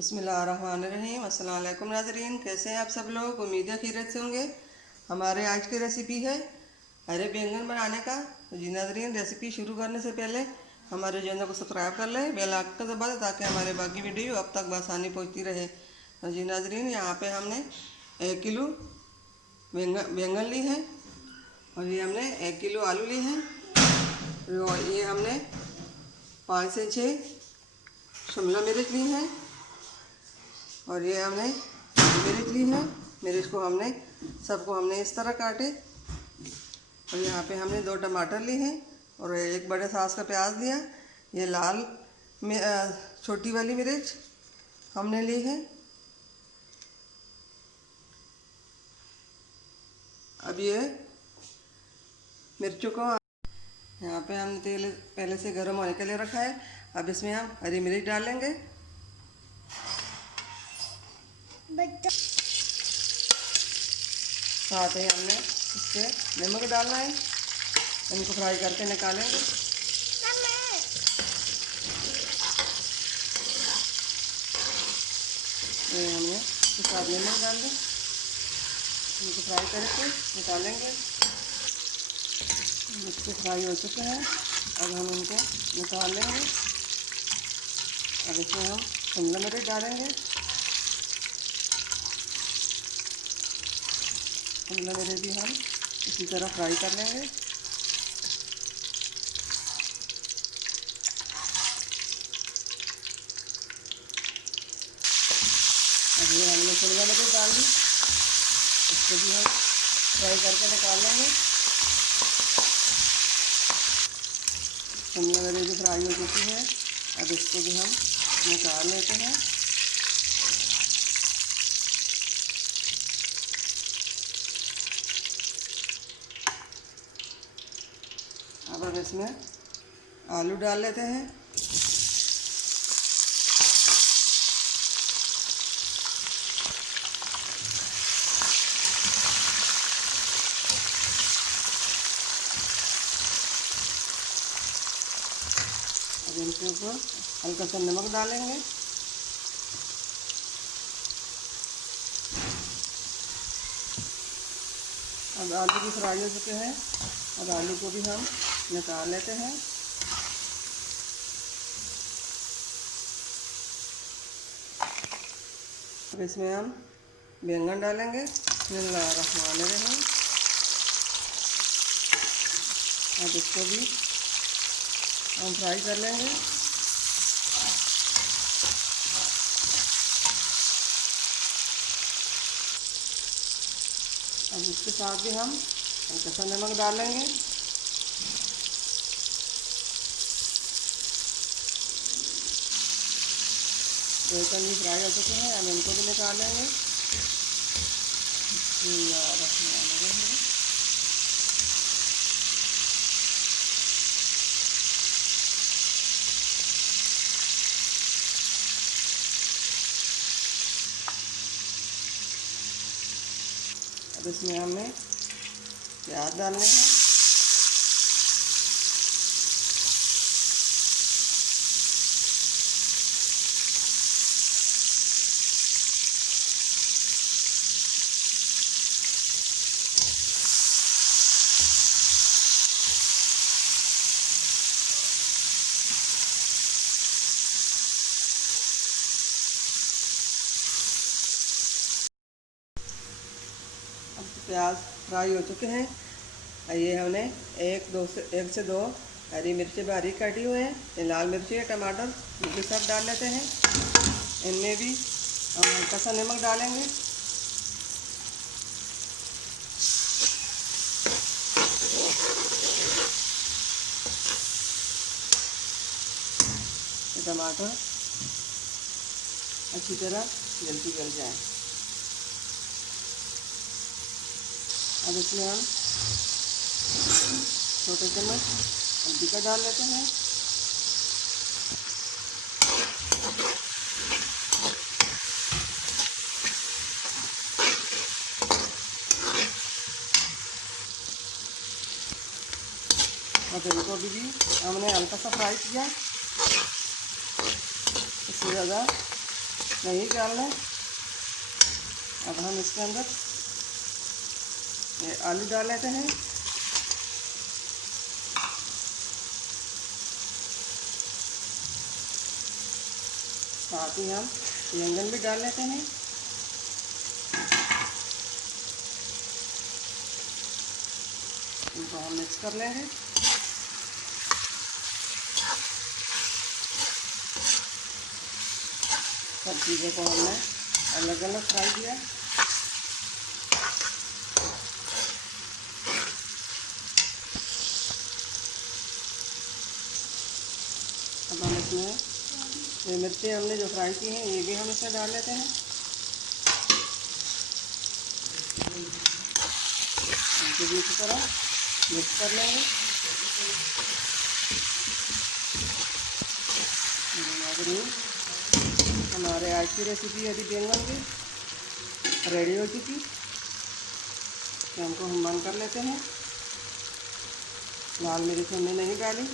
बिस्मिल्लाहिर्रहमानिर्रहीम। अस्सलाम वालेकुम नाज़रीन, कैसे हैं आप सब लोग। उम्मीद है खैरियत से होंगे। हमारे आज की रेसिपी है हरे बैंगन बनाने का। तो जी नाज़रीन, रेसिपी शुरू करने से पहले हमारे चैनल को सब्सक्राइब कर लें, बेल आइकन दबा दें ताकि हमारे बाकी वीडियो अब तक बआसानी पहुंचती रहे। तो जी नाज़रीन, यहाँ पे हमने 1 किलो बैंगन ली है और ये हमने 1 किलो आलू ली हैं। ये हमने 5 से 6 शिमला मिर्च ली हैं और ये हमने मिर्च ली है। मिर्च को सबको हमने इस तरह काटे। और यहाँ पे हमने 2 टमाटर लिए हैं और 1 बड़े साइज का प्याज लिया। ये लाल छोटी वाली मिर्च हमने ली है। अब ये मिर्चों को यहाँ पे हमने तेल पहले से गर्म होने के लिए रखा है। अब इसमें हम हरी मिर्च डालेंगे। साथ ही हमने इससे नमक डालना है। इनको फ्राई करके निकालेंगे। ये हमने इसके साथ नमक डाल दें, इनको फ्राई करके निकालेंगे। इसके फ्राई हो चुके हैं, अब हम इनको निकाल लेंगे। अब इसमें हम शिमला मिर्च डालेंगे। शिमला मिर्च भी हम इसी तरह फ्राई कर लेंगे। अब ये हमने शिमला मिर्च डाल दी, इसको भी हम फ्राई करके निकाल लेंगे। शिमला मिर्च भी फ्राई हो चुकी है, अब इसको भी हम निकाल लेते हैं। अब इसमें आलू डाल लेते हैं। अब इनके ऊपर हल्का सा नमक डालेंगे। अब आलू भी फ्राई हो चुके हैं, अब आलू को भी हम निकाल लेते हैं। अब इसमें हम बैंगन डालेंगे। बिस्मिल्लाहिर्रहमानिर्रहीम। अब इसको भी हम फ्राई कर लेंगे। अब इसके साथ भी हम हल्का सा नमक डालेंगे। बैंगन भी फ्राई हो चुके हैं, अब इनको भी निकाल लेंगे। अब इसमें हमें प्याज डालने हैं। प्याज फ्राई हो चुके हैं। ये हमने 1 से 2 हरी मिर्ची बारीक काटी हुई हैं। ये लाल मिर्ची है, टमाटर, ये भी सब डाल लेते हैं। इनमें भी हम हल्का सा नमक डालेंगे। टमाटर अच्छी तरह जल्दी गल जाए। अब इसमें हम छोटे चम्मच हल्दी का डाल लेते हैं। और इनको भी हमने हल्का सा फ्राई किया, इससे ज़्यादा नहीं डालना। अब हम इसके अंदर ये आलू डाल लेते हैं। साथ ही हम बैंगन भी डाल लेते हैं। इनको हम मिक्स कर लेंगे। सब चीज़ों को हमने अलग अलग फ्राई किया। अब हम इसमें ये मिर्चें हमने जो फ्राई की हैं ये भी हम इसमें डाल लेते हैं। इनको भी इसी तरह मिक्स कर लेंगे। हमारे आज की रेसिपी यदि बैंगन की रेडी हो चुकी तो हमको हम बंद कर लेते हैं। लाल मिर्च हमने नहीं डाली।